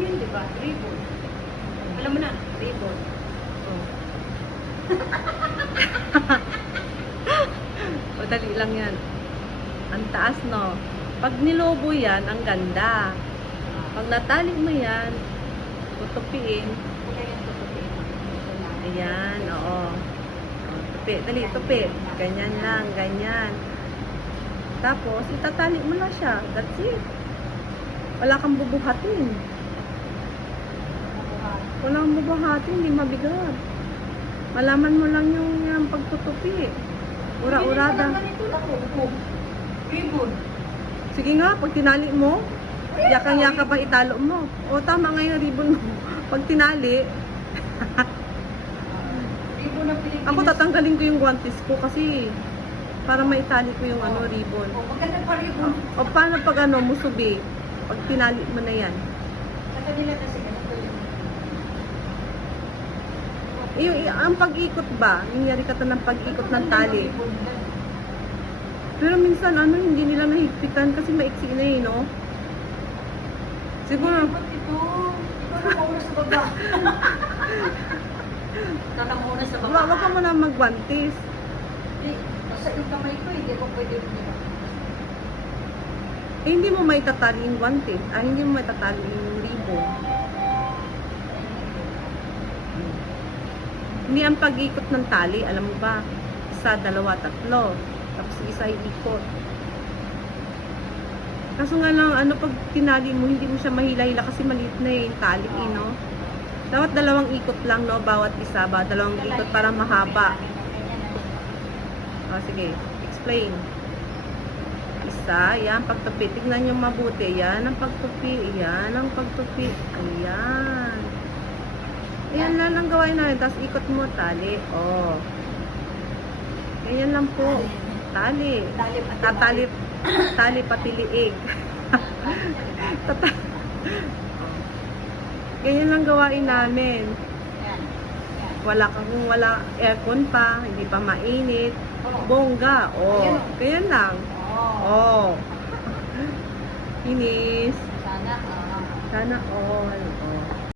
yun, di ba? Ribbon. Alam mo na, ribbon. Oh. O, dali lang yan. Ang taas, no? Pag nilobo yan, ang ganda. Pag natali mo yan, tutupiin. Ayan, oo. O, tupi. Dali, tupi. Ganyan lang, ganyan. Tapos, itatali mo na siya. That's it. Wala kang bubuhatin. Wala kang bubuhatin, hindi mabigat. Malaman mo lang yung pagtutupi. Ura-urada. Ribbon. Sige nga, pag tinali mo, yakang-yaka ba italo mo? O, tama nga yung ribbon mo. Pag tinali, Ribbon ng Pilipinas. ako tatanggalin ko yung guantes ko kasi para maitali ko yung ribbon. Oh, maganda pa ribbon. O, paano pag musubi? Pag tinali mo na yan. Sa kanila kasi ganito yun. Ang pag-ikot ba? Nangyari ka ng pag-ikot ng tali. Ribbon lang. Pero minsan, hindi nila nahigpitan kasi maiksi na eh, no? Siguro, Ribbon ito. Ikaw na mauna sa baba. Ikaw na mauna sa baba. wag ka muna mag-guantes. Nasa yung kamay ko, hindi ko pwede rin. Eh, hindi mo may tatali yung guantes. Hindi mo may tatali yung ribbon. Hindi ang pag-ikot ng tali, alam mo ba? Isa, dalawa, tatlo. Tapos isa ikot. Kaso nga lang, pag tinali mo, hindi mo siya mahila-hila kasi maliit na yung tali, no? Dapat dalawang ikot lang, no? Bawat isa ba? Dalawang ikot para mahaba. O, sige. Explain. Isa, yan, pagtupi. Tignan nyo mabuti. Yan ang pagtupi. Yan ang pagtupi. Ayan. Ayan lang ang gawain natin. Tapos ikot mo, tali. O. Ganyan lang po. Tali. Tali pati liig. Ganyan lang gawain namin. Wala aircon pa, hindi pa mainit. Bongga. Oh, ganyan lang. Oh. Finish. Sana, Sana all.